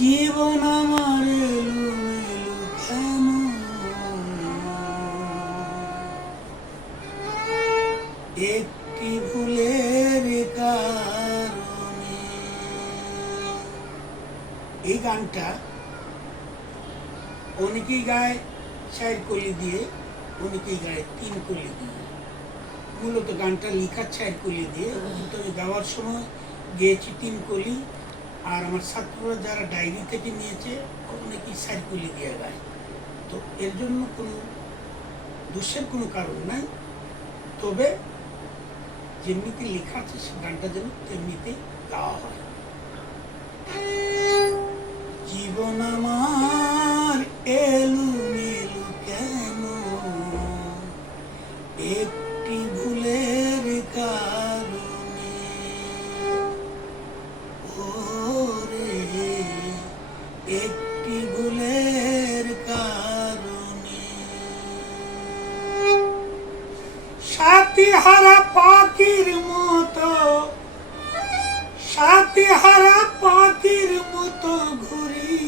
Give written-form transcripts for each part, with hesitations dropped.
জীবন আমার এলোমেলো কেন, একটি ভুলের কারণে। এই গানটা অনেকেই গায় 4 কলি দিয়ে, অনেকেই গায় 3 কলি দিয়ে। মূলত গানটা লেখা 4 কলি দিয়ে, কিন্তু আমি গাওয়ার সময় গেয়েছি 3 কলি। আর আমার ছাত্ররা যারা ডায়েরি থেকে নিয়েছে অনেকেই 4 কলি দিয়ে গায়। তো এর জন্য কোনো দোষের কোনো কারণ নাই, তবে যেমনিতে লেখা আছে সে গানটা যেন তেমনিতে গাওয়া হয়। জীবন আমার এলোমেলো কেন, একটি ভুলের কারণে। ওরে একটি ভুলের কারণে। সাথী হারা পাখির মতো, সাথী হারা পাখির মতো ঘুরি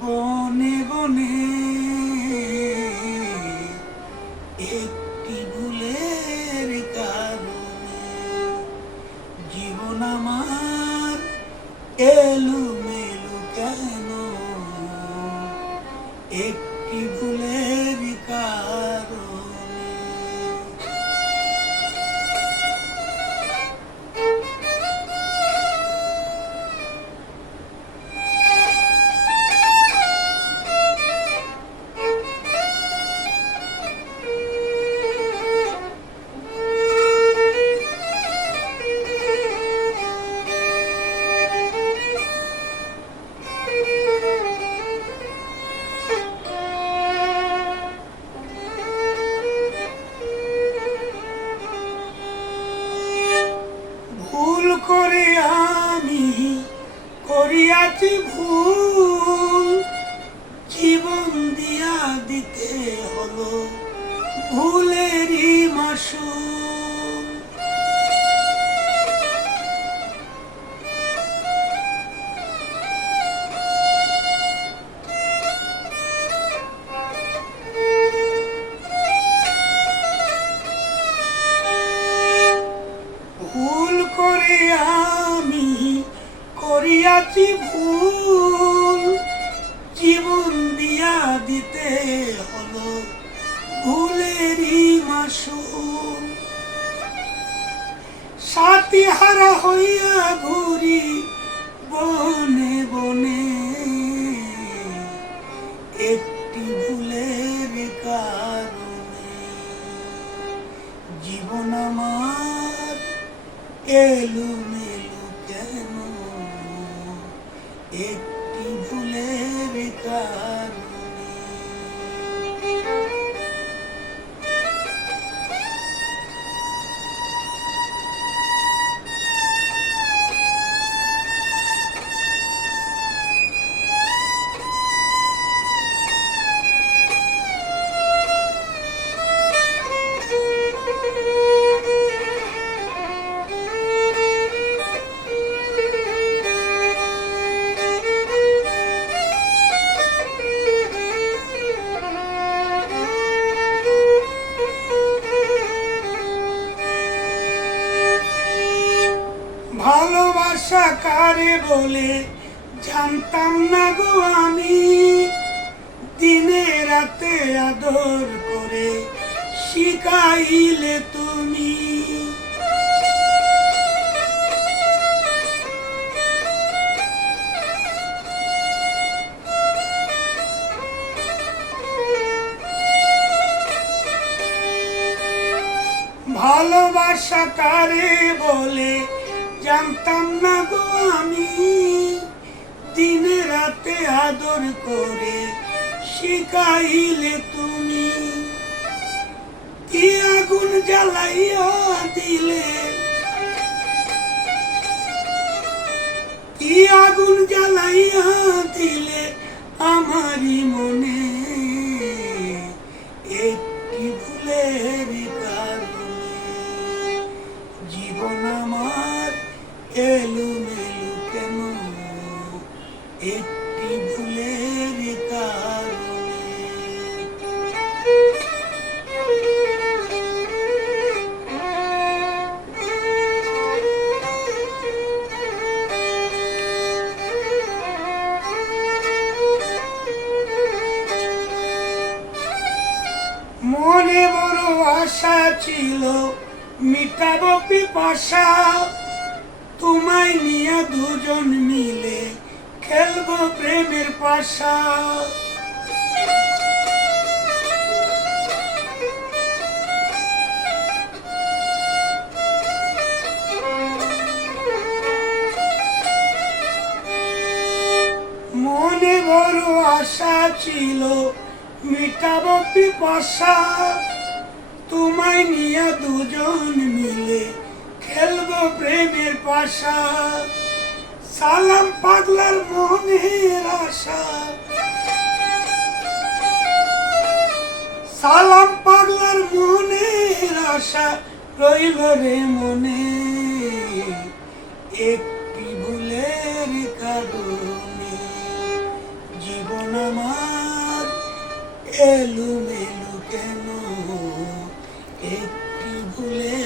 বনে বনে। একটি ভুলের কারণে জীবন আমার এলোমেলো কেন, একটি ভুলের কারণে। ভুল করে আমি করিয়াছি ভুল, জীবন দিয়া দিতে হলো ভুলেরই মাসুল। ভুল করে আমি করিয়াছি ভুল, জীবন দিয়া দিতে হলো ভুলেরই মাসুল। সাথী হারা হইয়া ঘুরি বনে বনে, একটি ভুলের কারণে। জীবন আমার এলোমেলো কেন, একটি ভুলের কারণে। ভালোবাসা কারে বলে জানতাম না গো আমি, দিনে রাতে আদর করে শিখাইলে তুমি। ভালোবাসা কারে বলে জানতাম না গো আমি, দিনে রাতে আদর করে শিখাইলে তুমি। কি আগুন জ্বালাইয়া দিলে, কি আগুন জ্বালাইয়া দিলে আমারই মনে, একটি ভুলের কারণে। জীবন আমার এলোমেলো কেন, একটি ভুলের কারণে। মনে বড় আশা ছিল, মিটাবো পিপাসা, তোমায় নিয়ে দুজন মিলে খেলবো প্রেমের পাশা। মনে বড় আশা ছিল, মিটাবো পিপাসা, তোমায় নিয়ে দুজন মিলে খেলবো প্রেমের পাশা। সালাম পাগলার মনের আশা, সালাম পাগলার মনের আশা রইল রে মনে, একটি ভুলের কারণে। জীবন আমার এলোমেলো কেন, একটি ভুলের